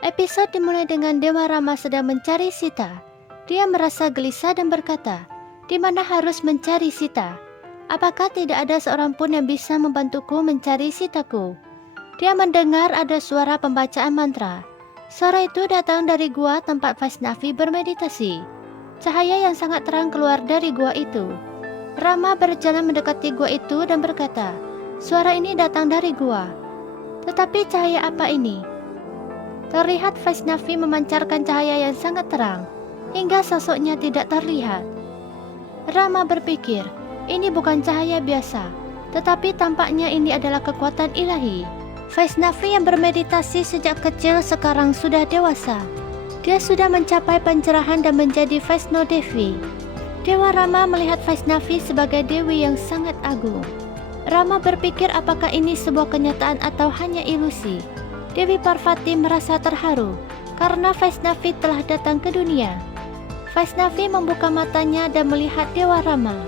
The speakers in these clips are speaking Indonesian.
Episode dimulai dengan Dewa Rama sedang mencari Sita. Dia merasa gelisah dan berkata, "Di mana harus mencari Sita? Apakah tidak ada seorang pun yang bisa membantuku mencari Sitaku?" Dia mendengar ada suara pembacaan mantra. Suara itu datang dari gua tempat Vaishnavi bermeditasi. Cahaya yang sangat terang keluar dari gua itu. Rama berjalan mendekati gua itu dan berkata, "Suara ini datang dari gua. Tetapi cahaya apa ini?" Terlihat Vaishnavi memancarkan cahaya yang sangat terang, hingga sosoknya tidak terlihat. Rama berpikir, ini bukan cahaya biasa, tetapi tampaknya ini adalah kekuatan ilahi. Vaishnavi yang bermeditasi sejak kecil sekarang sudah dewasa. Dia sudah mencapai pencerahan dan menjadi Vaishno Devi. Dewa Rama melihat Vaishnavi sebagai dewi yang sangat agung. Rama berpikir apakah ini sebuah kenyataan atau hanya ilusi. Dewi Parvati merasa terharu karena Vaishnavi telah datang ke dunia. Vaishnavi membuka matanya dan melihat Dewa Rama.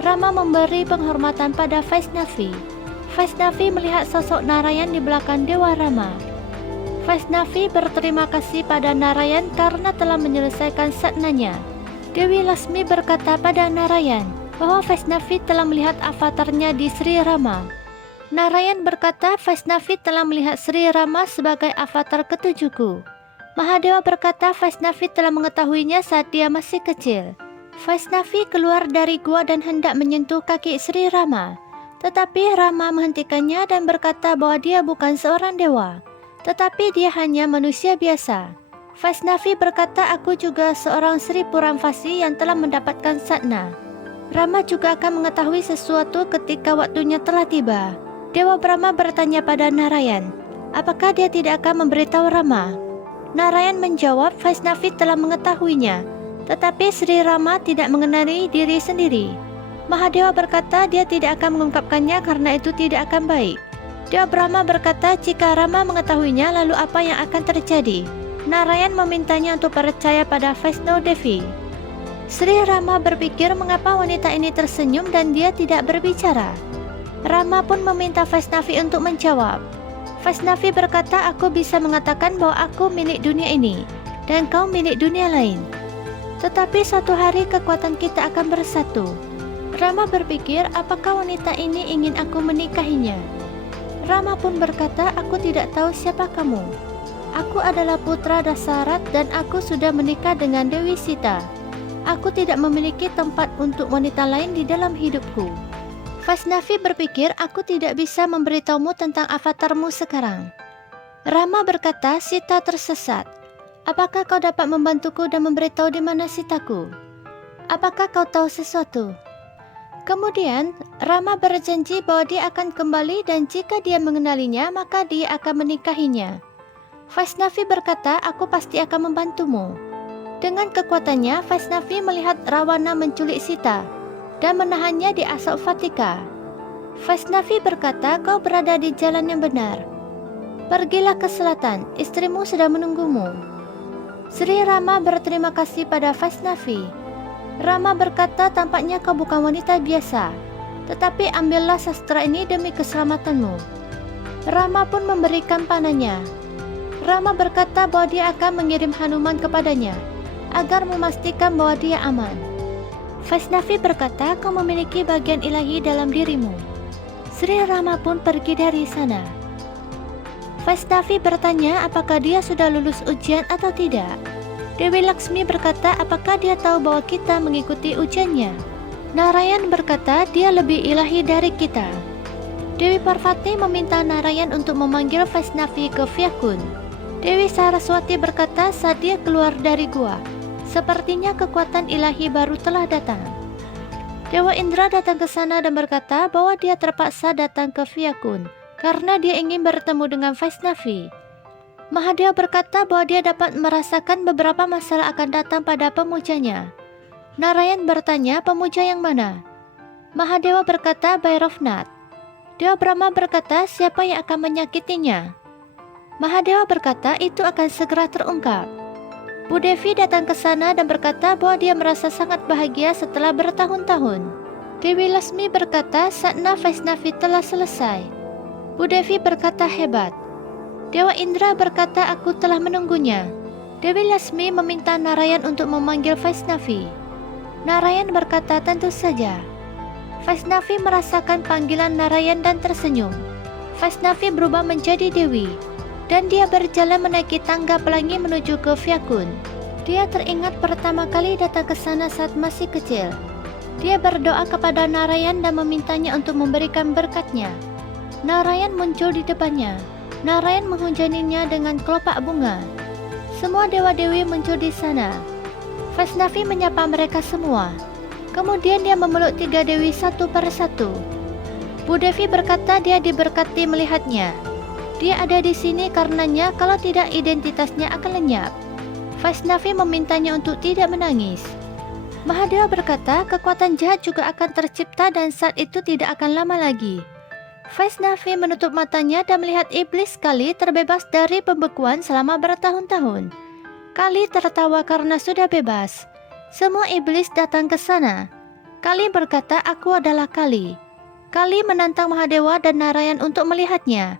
Rama memberi penghormatan pada Vaishnavi. Vaishnavi melihat sosok Narayan di belakang Dewa Rama. Vaishnavi berterima kasih pada Narayan karena telah menyelesaikan sadnanya. Dewi Lasmi berkata pada Narayan bahwa Vaishnavi telah melihat avatarnya di Sri Rama. Narayan berkata Vaishnavi telah melihat Sri Rama sebagai avatar ketujuhku. Mahadewa berkata Vaishnavi telah mengetahuinya saat dia masih kecil. Vaishnavi keluar dari gua dan hendak menyentuh kaki Sri Rama. Tetapi Rama menghentikannya dan berkata bahwa dia bukan seorang dewa, tetapi dia hanya manusia biasa. Vaishnavi berkata, "Aku juga seorang Sri Puramvasi yang telah mendapatkan sadna." Rama juga akan mengetahui sesuatu ketika waktunya telah tiba. Dewa Brahma bertanya pada Narayan, apakah dia tidak akan memberitahu Rama? Narayan menjawab, Vaishnavi telah mengetahuinya, tetapi Sri Rama tidak mengenali diri sendiri. Mahadewa berkata dia tidak akan mengungkapkannya karena itu tidak akan baik. Dewa Brahma berkata jika Rama mengetahuinya lalu apa yang akan terjadi? Narayan memintanya untuk percaya pada Vaishno Devi. Sri Rama berpikir mengapa wanita ini tersenyum dan dia tidak berbicara. Rama pun meminta Vaishnavi untuk menjawab. Vaishnavi berkata, "Aku bisa mengatakan bahwa aku milik dunia ini dan kau milik dunia lain. Tetapi suatu hari kekuatan kita akan bersatu." Rama berpikir, apakah wanita ini ingin aku menikahinya? Rama pun berkata, "Aku tidak tahu siapa kamu. Aku adalah putra Dasarat dan aku sudah menikah dengan Dewi Sita. Aku tidak memiliki tempat untuk wanita lain di dalam hidupku." Vaishnavi berpikir, "Aku tidak bisa memberitahumu tentang avatarmu sekarang." Rama berkata, "Sita tersesat. Apakah kau dapat membantuku dan memberitahu di mana Sitaku? Apakah kau tahu sesuatu?" Kemudian, Rama berjanji bahwa dia akan kembali dan jika dia mengenalinya, maka dia akan menikahinya. Vaishnavi berkata, "Aku pasti akan membantumu." Dengan kekuatannya, Vaishnavi melihat Rawana menculik Sita dan menahannya di Asok Vatika. Vaishnavi berkata, "Kau berada di jalan yang benar. Pergilah ke selatan, istrimu sedang menunggumu." Sri Rama berterima kasih pada Vaishnavi. Rama berkata, "Tampaknya kau bukan wanita biasa, tetapi ambillah sastra ini demi keselamatanmu." Rama pun memberikan panahnya. Rama berkata bahwa dia akan mengirim Hanuman kepadanya agar memastikan bahwa dia aman. Vaishnavi berkata, "Kau memiliki bagian ilahi dalam dirimu." Sri Rama pun pergi dari sana. Vaishnavi bertanya apakah dia sudah lulus ujian atau tidak. Dewi Laksmi berkata, "Apakah dia tahu bahwa kita mengikuti ujiannya?" Narayan berkata, "Dia lebih ilahi dari kita." Dewi Parvati meminta Narayan untuk memanggil Vaishnavi ke Vyakun. Dewi Saraswati berkata saat dia keluar dari gua, sepertinya kekuatan ilahi baru telah datang. Dewa Indra datang ke sana dan berkata bahwa dia terpaksa datang ke Vyakun karena dia ingin bertemu dengan Vaishnavi. Mahadewa berkata bahwa dia dapat merasakan beberapa masalah akan datang pada pemujanya. Narayan bertanya, "Pemuja yang mana?" Mahadewa berkata, "Bairavnath." Dewa Brahma berkata, "Siapa yang akan menyakitinya?" Mahadewa berkata, "Itu akan segera terungkap." Bu Devi datang ke sana dan berkata bahwa dia merasa sangat bahagia setelah bertahun-tahun. Dewi Lasmi berkata sadna Vaishnavi telah selesai. Bu Devi berkata, "Hebat." Dewa Indra berkata, aku telah menunggunya. Dewi Lasmi meminta Narayan untuk memanggil Vaishnavi. Narayan berkata, tentu saja. Vaishnavi merasakan panggilan Narayan dan tersenyum. Vaishnavi berubah menjadi dewi, dan dia berjalan menaiki tangga pelangi menuju ke Vyakun. Dia teringat pertama kali datang ke sana saat masih kecil. Dia berdoa kepada Narayan dan memintanya untuk memberikan berkatnya. Narayan muncul di depannya. Narayan menghujaninya dengan kelopak bunga. Semua dewa-dewi muncul di sana. Vaishnavi menyapa mereka semua. Kemudian dia memeluk 3 dewi satu per satu. Bhudevi berkata dia diberkati melihatnya. Dia ada di sini karenanya, kalau tidak identitasnya akan lenyap. Vaishnavi memintanya untuk tidak menangis. Mahadewa berkata kekuatan jahat juga akan tercipta dan saat itu tidak akan lama lagi. Vaishnavi menutup matanya dan melihat iblis Kali terbebas dari pembekuan selama bertahun-tahun. Kali tertawa karena sudah bebas. Semua iblis datang ke sana. Kali berkata, aku adalah Kali. Kali menantang Mahadewa dan Narayan untuk melihatnya.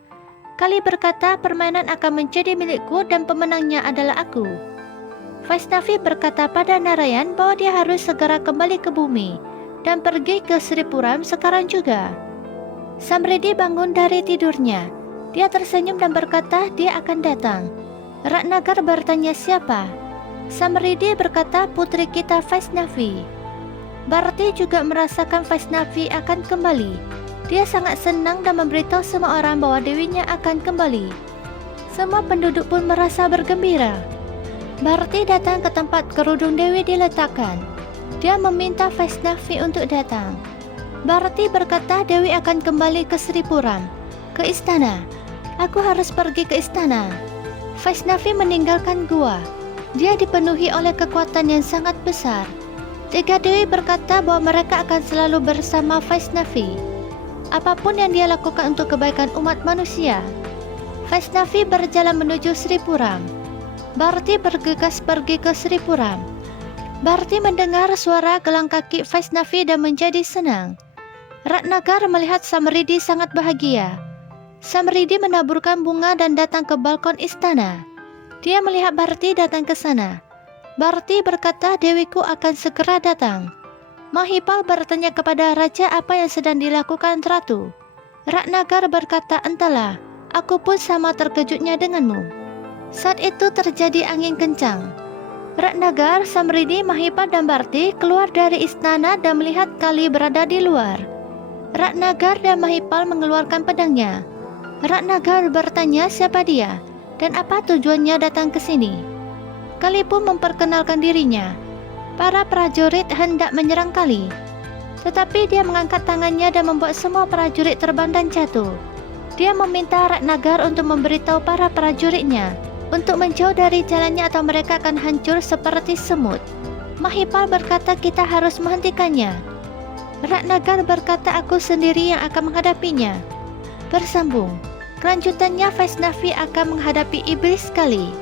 Kali berkata, permainan akan menjadi milikku dan pemenangnya adalah aku. Vaishnavi berkata pada Narayan bahwa dia harus segera kembali ke bumi dan pergi ke Sripuram sekarang juga. Samridi bangun dari tidurnya. Dia tersenyum dan berkata dia akan datang. Ratnagar bertanya siapa? Samridi berkata putri kita Vaishnavi. Bharati juga merasakan Vaishnavi akan kembali. Dia sangat senang dan memberitahu semua orang bahwa dewinya akan kembali. Semua penduduk pun merasa bergembira. Bharati datang ke tempat kerudung Dewi diletakkan. Dia meminta Vaishnavi untuk datang. Bharati berkata Dewi akan kembali ke Sripuram, ke istana. Aku harus pergi ke istana. Vaishnavi meninggalkan gua. Dia dipenuhi oleh kekuatan yang sangat besar. 3 dewi berkata bahwa mereka akan selalu bersama Vaishnavi. Apapun yang dia lakukan untuk kebaikan umat manusia. Vaishnavi berjalan menuju Sripuram. Bharati bergegas pergi ke Sripuram. Bharati mendengar suara gelang kaki Vaishnavi dan menjadi senang. Ratnagar melihat Samridi sangat bahagia. Samridi menaburkan bunga dan datang ke balkon istana. Dia melihat Bharati datang ke sana. Bharati berkata dewiku akan segera datang. Mahipal bertanya kepada raja apa yang sedang dilakukan ratu. Ratnagar berkata, entahlah, aku pun sama terkejutnya denganmu. Saat itu terjadi angin kencang. Ratnagar, Samridi, Mahipal dan Bharati keluar dari istana dan melihat Kali berada di luar. Ratnagar dan Mahipal mengeluarkan pedangnya. Ratnagar bertanya siapa dia dan apa tujuannya datang ke sini. Kali pun memperkenalkan dirinya. Para prajurit hendak menyerang Kali, tetapi dia mengangkat tangannya dan membuat semua prajurit terbang dan jatuh. Dia meminta Ratnagar untuk memberitahu para prajuritnya untuk menjauh dari jalannya atau mereka akan hancur seperti semut. Mahipal berkata kita harus menghentikannya. Ratnagar berkata aku sendiri yang akan menghadapinya. Bersambung. Kelanjutannya Vaishnavi akan menghadapi iblis Kali.